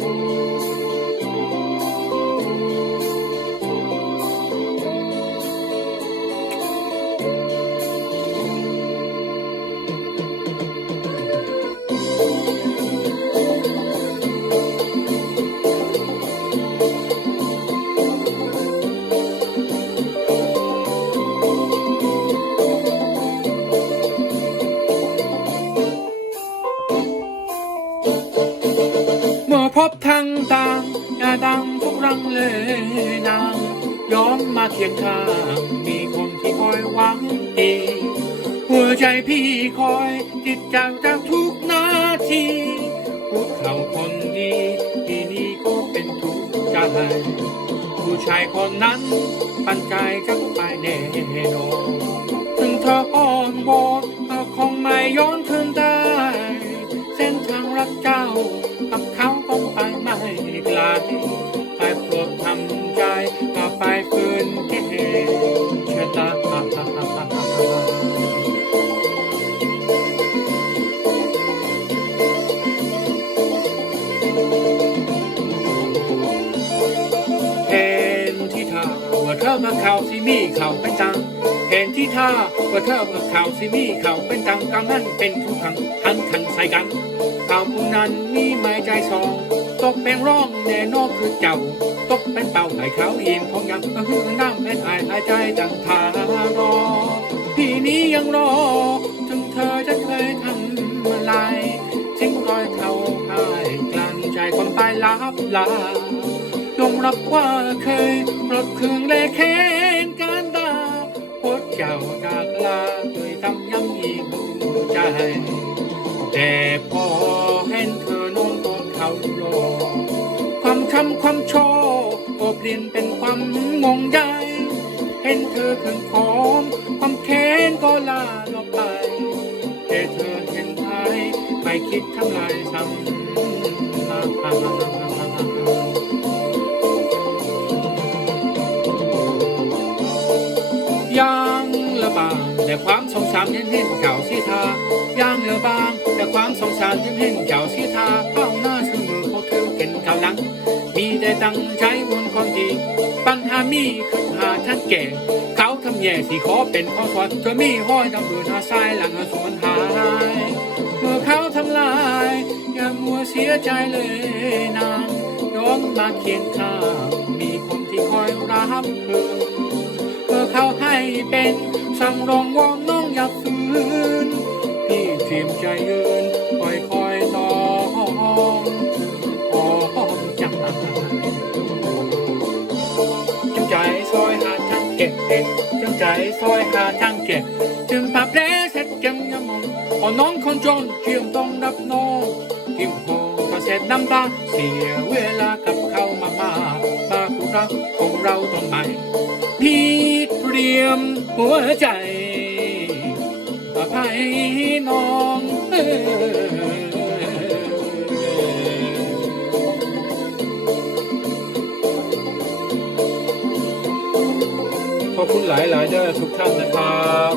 เมื่ บทางต่างอย่าดังทุกรังเลยนางย้อนมาเคียงข้างมีคนที่คอยหวังดีหัวใจพี่คอยติดจากจากทุกนาทีพูดเขาคนดีที่นี่ก็เป็นทุกใจผู้ชายคนนั้นปันใจจะไปแน่นอนถึงเธออ่อนวอนก็คงไม่ย้อนคืนได้ เส้นทางรักเจ้ากับเขา คงไปไม่ไกลไปโปรดทำใจก็ไปฝืนเกมชะตาเห็นที่ท่าว่าเธอมาเข่าวสิมีเข่าวเป็นตัง เห็นที่ท่าว่าเธอมาข่าวสิมีข่าวเป็นตังกำนั้นเป็นทุกขังหันขันใส่กันข่าวผู้นั้นมีไม้ใจสองตกเป็นร่องแน่นอนคือเจ้าตกเป็นเป่าไหลเขาเอียงของยังก็คือน้ำเป็นหายหายใจต่างทารอพี่นี้ยังรอถึงเธอจะเคยทำอะไรทิ้งรอยเท้าหายกลั้นใจคนตายลับลายอมรับว่าเคยรบเครื่องเลแค เจ้าจากลาเคยทำย้ำอีกใจแต่พอเห็นเธอนอนกอดเขารอความช้ำความโชคก็เปลี่ยนเป็นความงงใยเห็นเธอขึ้นคอมความแค้นก็ลาลงไปแต่เธอเห็นไทยไม่คิดทำลายซ้ำามสงสารเห็นเห็นเก่าสิทายังเหลือบางแต่ความสงสารเห็นเห็นเก่าสิทาเข้าหน้าเสมอพวกเธอเก่นเก่าลังมีแต่ตั้งใจวนคนดี ปัญหามีขึ้นหาท่านแก่ เขาทำแย่สิขอเป็นข้อสอนเธอมีห้อยดำเบือหน้าซ้ายหลังสวนหายเมื่อเขาทำลาย อย่ามัวเสียใจเลยนางย้อนมาเคียงข้างมีคนที่คอยรับเธอเมื่อเขาให้เป็นสังรองวอ เก็บเด็กจังใจซอยหาทางเก็บจึงปรับแผลเสร็จจังยามองพอน้องคนจนเชื่อมต้องรับน้องทิมโคถ้าเสร็จน้ำตาเสียเวลากับเขามามามาคู่รักของเราตรงไหนพี่เตรียมหัวใจอภัยน้อง ขอบคุณหลายๆเด้อทุกท่านนะครับ